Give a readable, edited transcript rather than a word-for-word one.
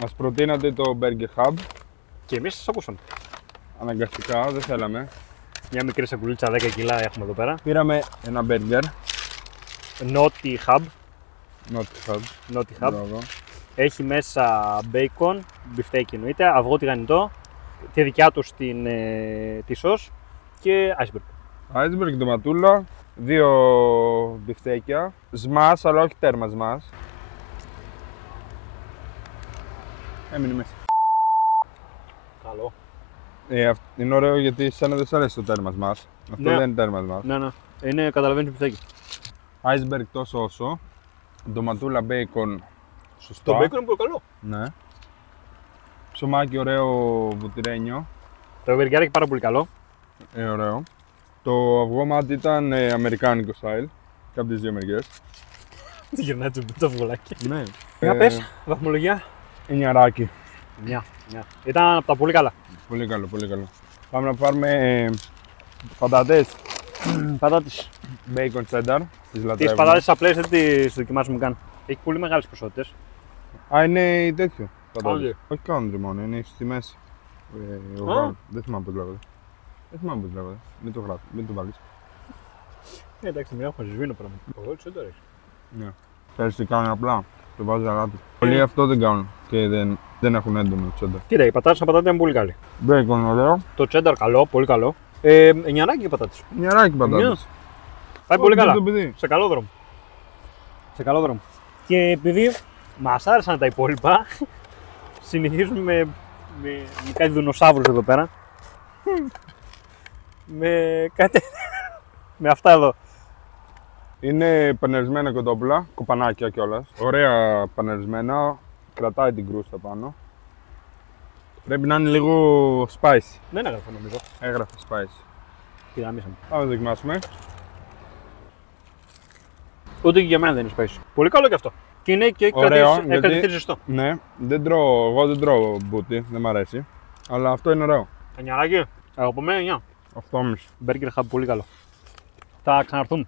Μας προτείνατε το Burger Hub. Και εμείς σας ακούσαμε. Αναγκαστικά, δεν θέλαμε. Μια μικρή σακουλίτσα 10 κιλά έχουμε εδώ πέρα. Πήραμε ένα burger. Naughty Hub. Not Naughty Hub. Μπράβο. Έχει μέσα bacon, μπιφτέκι εννοείται, αυγό τηγανιτό, τη δικιά του τη σως και iceberg. Iceberg, ντοματούλα, 2 μπιφτέκια. Σμάς, αλλά όχι τέρμα σμάς. Έμεινε μέσα. Καλό. Είναι ωραίο γιατί σένα δεν σ' αρέσει το τέρμα μας. Αυτό Ναι. δεν είναι τέρμα μας. Ναι, ναι. Είναι, καταλαβαίνεις μπιφτέκι. Iceberg τόσο όσο. Ντοματούλα, bacon, σωστό. Το bacon είναι πολύ καλό. Ναι. Ψωμάκι ωραίο βουτυρένιο. Το μπεργκέρ έχει πάρα πολύ καλό. Ωραίο. Το αυγό μάτι ήταν αμερικάνικο style. Και από τις δύο μεριές. Τι γυρνάει το αυγολάκι. Ναι. Για πες, βαθμολογία. 9. Μια. Ήταν από τα πολύ καλά. Πολύ καλό, πολύ καλό. Πάμε να πάρουμε πατάτες. Πατάτες. Bacon cheddar. Τις Τις λατρεύουμε. πατάτες απλές δεν τις δοκιμάσουμε καν. Έχει πολύ μεγάλες ποσότητες. Α, είναι τέτοιο. Πατάτες. Country. Όχι country μόνο, είναι στη μέση. Δεν θυμάμαι πώς λέγονται. Μην το βάλεις. Εντάξει, μια έχω σβήνω πράγμα. Εγώ έτσι δεν το ρίξω. Ναι. Ξέρεις τι κάνουν απλά. Το βάζει αλάτι. Πολλοί αυτό δεν κάνουν και δεν έχουν έντονο cheddar. Κοίτα, η πατάτα σαν πατάτα είναι πολύ καλή. Bacon ωραίο. Το cheddar καλό, πολύ καλό. Εννιαράκι οι πατάτες. Μοιαράκι πατάτες. Πάει πολύ καλά. Το παιδί. Σε καλό δρόμο. Σε καλό δρόμο. Και επειδή μας άρεσαν τα υπόλοιπα, συνεχίζουμε με κάτι δεινοσαύρους εδώ πέρα. με κάτι... με αυτά εδώ. Είναι πανερισμένα κοτόπουλα, κοπανάκια κιόλας. Ωραία πανερισμένα, κρατάει την κρούστα πάνω. Πρέπει να είναι λίγο spicy. Δεν έγραφα νομίζω. Έγραφε spicy. Τι γαμίσαμε. Πάμε να δοκιμάσουμε. Ούτε και για μένα δεν είναι spicy. Πολύ καλό και αυτό. Και είναι και έχει Ωραίο, κρατηθεί ζεστό. Ναι, εγώ δεν τρώω μπούτι, δεν μ' αρέσει. Αλλά αυτό είναι ωραίο. Εννιαράκι. Από μένα 9. 8,5. Burger Hub πολύ καλό. Θα ξαναρθούμε.